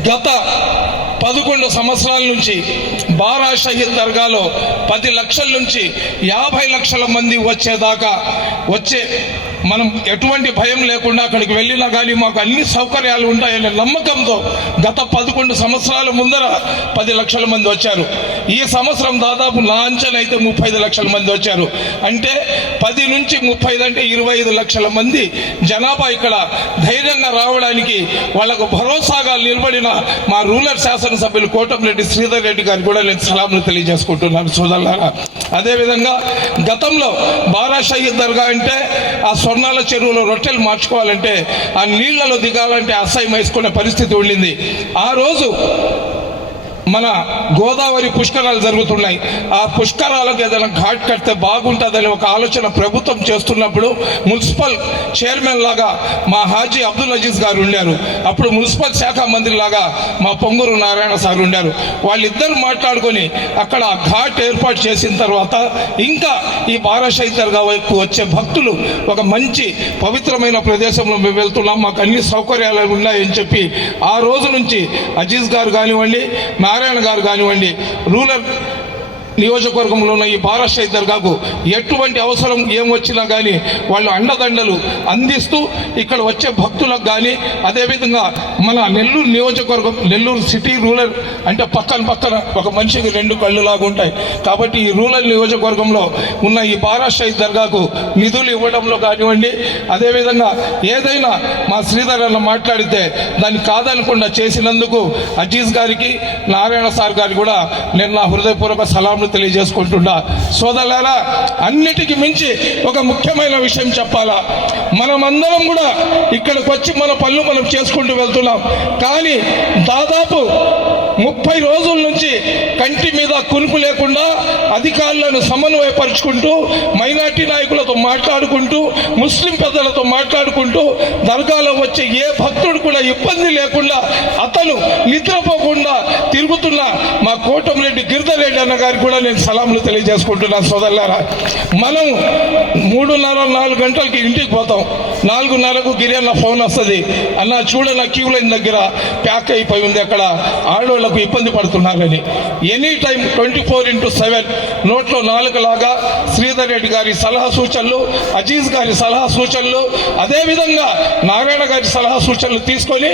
గత పదకొండు సంవత్సరాల నుంచి బారా షహీద్ దర్గాలో పది లక్షల నుంచి యాభై లక్షల మంది వచ్చేదాకా వచ్చే మనం ఎటువంటి భయం లేకుండా అక్కడికి వెళ్ళినా కానీ మాకు అన్ని సౌకర్యాలు ఉంటాయనే నమ్మకంతో గత పదకొండు సంవత్సరాల ముందర పది లక్షల మంది వచ్చారు. ఈ సంవత్సరం దాదాపు నా అంచనా అయితే ముప్పై ఐదు లక్షల మంది వచ్చారు. అంటే పది నుంచి ముప్పై ఐదు అంటే ఇరవై ఐదు లక్షల మంది జనాభా ఇక్కడ ధైర్యంగా రావడానికి వాళ్ళకు భరోసాగా నిలబడిన మా రూరల్ శాసనసభ్యులు కోటంరెడ్డి శ్రీధర్ రెడ్డి గారికి కూడా నేను సలాములు తెలియజేసుకుంటున్నాను సోదరులారా. అదేవిధంగా గతంలో బారా షహీద్ దర్గా అంటే ఆ స్వర్ణాల చెరువులో రొట్టెలు మార్చుకోవాలంటే ఆ నీళ్ళలో దిగాలంటే అసహ్యం వేసుకునే పరిస్థితి ఉండింది. ఆ రోజు మన గోదావరి పుష్కరాలు జరుగుతున్నాయి. ఆ పుష్కరాలకు ఏదైనా ఘాట్ కడితే బాగుంటుందని ఒక ఆలోచన ప్రభుత్వం చేస్తున్నప్పుడు మున్సిపల్ చైర్మన్ లాగా మా హాజీ అబ్దుల్ అజీజ్ గారు ఉండారు. అప్పుడు మున్సిపల్ శాఖ మంత్రి లాగా మా పొంగూరు నారాయణ సార్ ఉండారు. వాళ్ళిద్దరు మాట్లాడుకొని అక్కడ ఘాట్ ఏర్పాటు చేసిన తర్వాత ఇంకా ఈ బారాశైతర్గా వైపు వచ్చే భక్తులు ఒక మంచి పవిత్రమైన ప్రదేశంలో మేము వెళ్తున్నాం. మాకు అన్ని సౌకర్యాలు ఉన్నాయని చెప్పి ఆ రోజు నుంచి అజీజ్ గారు కానివ్వండి నారాయణ గారు కానివ్వండి రూరల్ నియోజకవర్గంలో ఉన్న ఈ బారాషాయి దర్గాకు ఎటువంటి అవసరం ఏం వచ్చినా కానీ వాళ్ళు అండదండలు అందిస్తూ ఇక్కడ వచ్చే భక్తులకు కానీ అదేవిధంగా మన నెల్లూరు నియోజకవర్గం నెల్లూరు సిటీ రూరల్ అంటే పక్కన పక్కన ఒక మనిషికి రెండు కళ్ళు లాగా ఉంటాయి. కాబట్టి ఈ రూరల్ నియోజకవర్గంలో ఉన్న ఈ బారాషాయి దర్గాకు నిధులు ఇవ్వడంలో కానివ్వండి అదేవిధంగా ఏదైనా మా శ్రీధర్ అన్న మాట్లాడితే దాన్ని కాదనకుండా చేసినందుకు అజీజ్ గారికి నారాయణ సార్ గారికి కూడా నేను నా హృదయపూర్వక సలాంలు తెలియజేసుకుంటున్నా. సోదరులారా అన్నిటికీ మించి ఒక ముఖ్యమైన విషయం చెప్పాలా? మనమందరం కూడా ఇక్కడికి వచ్చి మన పనులు మనం చేసుకుంటూ వెళ్తున్నాం. కానీ దాదాపు ముప్పై రోజుల నుంచి కంటి మీద కునుకు లేకుండా అధికారులను సమన్వయపరుచుకుంటూ మైనార్టీ నాయకులతో మాట్లాడుకుంటూ ముస్లిం పెద్దలతో మాట్లాడుకుంటూ దర్గాలో వచ్చే ఏ భక్తుడు కూడా ఇబ్బంది లేకుండా అతను నిద్రపోకుండా తిరుగుతున్న మా కోటంరెడ్డి గిరిధరెడ్డి అన్న గారికి కూడా నేను సలాములు తెలియజేసుకుంటున్నాను సోదరులారా. మనం మూడున్నర నాలుగు గంటలకి ఇంటికి పోతాం. నాలుగున్నరకు గిరి అన్న ఫోన్ వస్తుంది. అన్న చూడన్న క్యూ లైన్ దగ్గర ప్యాక్ అయిపోయి ఉంది అక్కడ. వాళ్ళకు ఇబ్బంది పడుతున్నారని any time twenty four into seven నోట్లో నాలుగు లాగా శ్రీధర్ రెడ్డి గారి సలహా సూచనలు అజీజ్ గారి సలహా సూచనలు అదేవిధంగా నారాయణ గారి సలహా సూచనలు తీసుకొని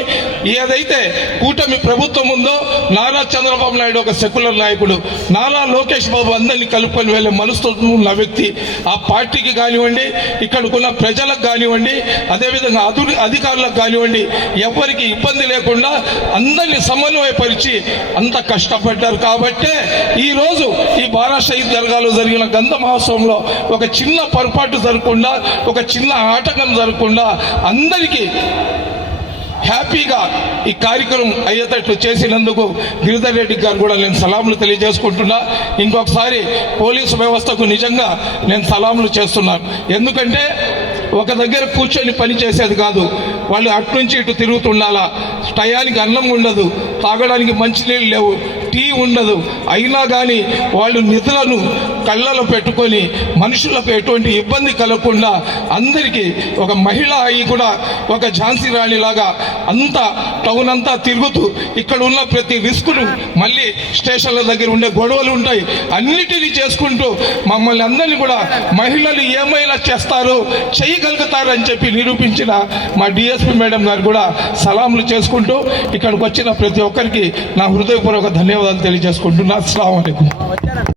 ఏదైతే కూటమి ప్రభుత్వం ఉందో నారా చంద్రబాబు నాయుడు ఒక సెక్యులర్ నాయకుడు నారా లోకేష్ బాబు అందరినీ కలుపుకొని వెళ్ళే మనసుతో ఉన్న వ్యక్తి ఆ పార్టీకి కానివ్వండి ఇక్కడికున్న ప్రజలకు కానివ్వండి అదేవిధంగా అధు అధికారులకు కానివ్వండి ఎవరికి ఇబ్బంది లేకుండా అందరినీ సమన్వయపరిచి అంత కష్టపడ్డారు కాబట్టే ఈరోజు ఈ బారా షహీద్ దర్గాలో జరిగిన గంధ మహోత్సవంలో ఒక చిన్న పొరపాటు జరగకుండా ఒక చిన్న ఆటకం జరగకుండా అందరికీ హ్యాపీగా ఈ కార్యక్రమం అయ్యేటట్లు చేసినందుకు గిరిధర్ రెడ్డి గారు కూడా నేను సలాములు తెలియజేసుకుంటున్నా. ఇంకొకసారి పోలీసు వ్యవస్థకు నిజంగా నేను సలాములు చేస్తున్నాను. ఎందుకంటే ఒక దగ్గర కూర్చొని పని చేసేది కాదు. వాళ్ళు అటు నుంచి ఇటు తిరుగుతుండాలా? టయానికి అన్నం ఉండదు తాగడానికి మంచినీళ్ళు లేవు టీ ఉండదు. అయినా కానీ వాళ్ళు నిధులను కళ్ళలో పెట్టుకొని మనుషులకు ఎటువంటి ఇబ్బంది కలగకుండా అందరికీ ఒక మహిళ అయి కూడా ఒక ఝాన్సీ రాణి లాగా అంతా టౌన్ అంతా తిరుగుతూ ఇక్కడ ఉన్న ప్రతి రిస్కును మళ్ళీ స్టేషన్ల దగ్గర ఉండే గొడవలు ఉంటాయి. అన్నిటినీ చేసుకుంటూ మమ్మల్ని అందరినీ కూడా మహిళలు ఏమైనా చేస్తారు చేయగలుగుతారని చెప్పి నిరూపించిన మా డిఎస్పి మేడం గారు కూడా సలాములు చేసుకుంటూ ఇక్కడికి వచ్చిన ప్రతి ఒక్కరికి నా హృదయపూర్వక ధన్యవాదాలు తెలియజేసుకుంటున్నా. అస్సలం అయికం